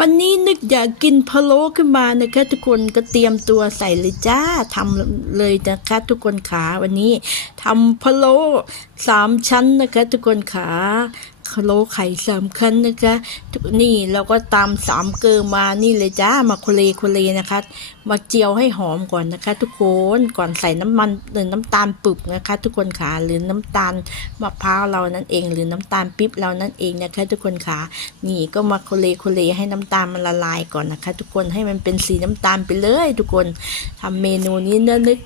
วันนี้นึกอยากกินพะโล้ขึ้นมานะคะ ทุกคนก็เตรียมตัวใส่เลยจ้าทำเลยนะคะทุกคนขาวันนี้ทำพะโล้สามชั้นนะคะ ทุกคนขา โลไข่สามชั้นนะคะนี่เราก็ตามสามเกลือมานี่เลยจ้ามาโคเลโคเลนะคะ มาเจียวให้หอมก่อนนะคะ ทุกคนก่อนใส่น้ำมันหรือน้ำตาลปึบนะคะ ทุกคนขาหรือน้ำตาลมะพร้าวเรานั่นเอง หรือน้ำตาลปิ๊บเรานั่นเองนะคะ ทุกคนขานี่ก็มาโคเลโคเลให้น้ำตาลมันละลายก่อนนะคะ ทุกคนให้มันเป็นสีน้ำตาลไปเลย ทุกคนทำเมนูนี้เนื้อนึก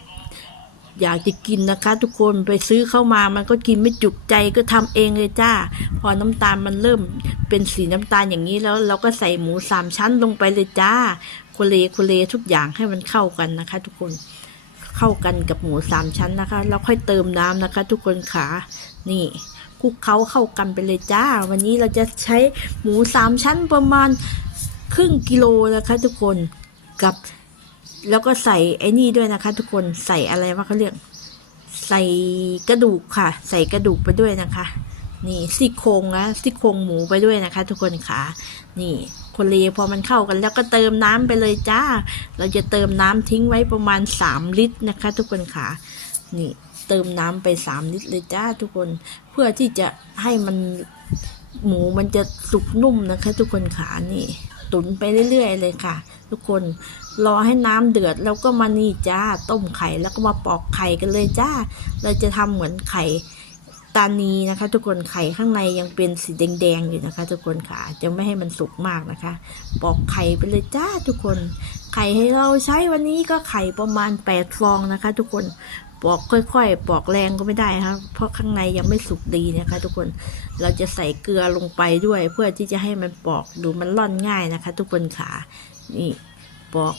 อยากจะกินนะคะ ทุกคนไปซื้อเข้ามามันก็กินไม่จุกใจก็ทำเองเลยจ้า พอน้ำตาลมันเริ่มเป็นสีน้ำตาลอย่างนี้แล้ว เราก็ใส่หมูสามชั้นลงไปเลยจ้าโคเลโคเลทุกอย่างให้มันเข้ากันนะคะ ทุกคนเข้ากันกับหมูสามชั้นนะคะ แล้วค่อยเติมน้ำนะคะ ทุกคนขานี่คลุกเขาเข้ากันไปเลยจ้า วันนี้เราจะใช้หมูสามชั้นประมาณครึ่งกิโลนะคะ ทุกคนกับ แล้วก็ใส่ไอ้นี่ด้วยนะคะ ทุกคนใส่อะไรวะเขาเรียก ใส่กระดูกค่ะ ใส่กระดูกไปด้วยนะคะ นี่ซี่โครงนะซี่โครงหมูไปด้วยนะคะ ทุกคนค่ะ นี่คนเลพอมันเข้ากัน แล้วก็เติมน้ำไปเลยจ้า เราจะเติมน้ำทิ้งไว้ประมาณ 3 ลิตรนะคะ ทุกคนค่ะ นี่เติมน้ำไป 3 ลิตรเลยจ้า ทุกคนเพื่อที่จะให้มันหมูมันจะสุกนุ่มนะคะ ทุกคนขานี่ ตุ๋นไปเรื่อยๆเลยค่ะ ทุกคนรอให้น้ำเดือดแล้วก็มานี่จ้าต้มไข่แล้วก็มาปอกไข่กันเลยจ้า เราจะทำเหมือนไข่ ตานีนะคะ ทุกคนไข่ข้างในยังเป็นสีแดงๆอยู่นะคะ ทุกคนค่ะจะไม่ให้มันสุกมากนะคะ ปอกไข่ไปเลยจ้าทุกคน ไข่ให้เราใช้วันนี้ก็ไข่ประมาณ8ฟองนะคะ ทุกคนปอกค่อยๆ ปอกแรงก็ไม่ได้ครับเพราะข้างในยังไม่สุกดีนะคะ ทุกคนเราจะใส่เกลือลงไปด้วย เพื่อที่จะให้มันปอกดูมันร่อนง่ายนะคะ ทุกคนขานี่ ปอก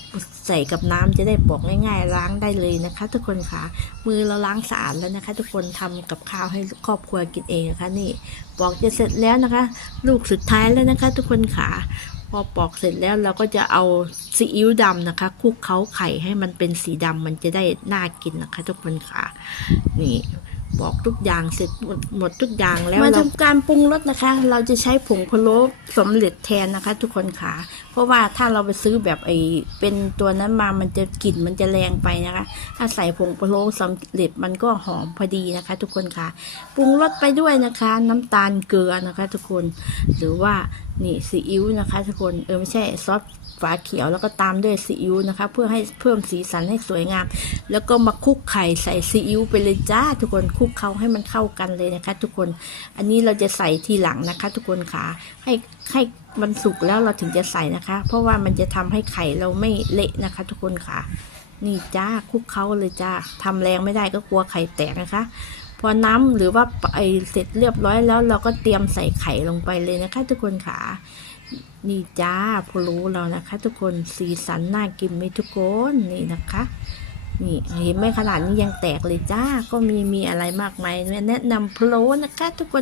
ใส่กับน้ำจะได้ปอกง่ายๆ ล้างได้เลยนะคะ ทุกคนขามือเราล้างสะอาดแล้วนะคะ ทุกคนทำกับข้าวให้ครอบครัวกินเองนะคะ นี่ปอกจะเสร็จแล้วนะคะ ลูกสุดท้ายแล้วนะคะ ทุกคนขาพอปอกเสร็จแล้วเราก็จะเอาซีอิ๊วดำนะคะคลุกเคล้าไข่ให้มันเป็นสีดำมันจะได้น่ากินนะคะ ทุกคนขานี่ บอกทุกอย่างเสร็จหมดหมดทุกอย่างแล้วมาทำการปรุงรสนะคะ เราจะใช้ผงพะโล้สำเร็จแทนนะคะ ทุกคนค่ะ เพราะว่าถ้าเราไปซื้อแบบไอเป็นตัวนั้นมามันจะกลิ่นมันจะแรงไปนะคะ ถ้าใส่ผงพะโล้สำเร็จมันก็หอมพอดีนะคะ ทุกคนค่ะปรุงรสไปด้วยนะคะ น้ำตาลเกลือนะคะ ทุกคน หรือว่านี่ซีอิ๊วนะคะ ทุกคนเออไม่ใช่ซอส ฝาเขียวแล้วก็ตามด้วยซีอิ๊วนะคะ เพื่อให้เพิ่มสีสันให้สวยงาม แล้วก็มาคลุกไข่ใส่ซีอิ๊วไปเลยจ้า ทุกคนคลุกเคล้าให้มันเข้ากันเลยนะคะ ทุกคนอันนี้เราจะใส่ทีหลังนะคะ ทุกคนค่ะให้ให้มันสุกแล้วเราถึงจะใส่นะคะ เพราะว่ามันจะทำให้ไข่เราไม่เละนะคะ ทุกคนค่ะ นี่จ้าคลุกเคล้าเลยจ้าทำแรงไม่ได้ก็กลัวไข่แตกนะคะ พอน้ำหรือว่าไอเสร็จเรียบร้อยแล้วเราก็เตรียมใส่ไข่ลงไปเลยนะคะ ทุกคนค่ะนี่จ้าพอรู้เรานะคะ ทุกคนสีสันน่ากินไหมทุกคนนี่นะคะนี่เห็นไหมขนาดนี้ยังแตกเลยจ้าก็มีมีอะไรมากมายแนะนำพะโล้นะคะ ทุกคน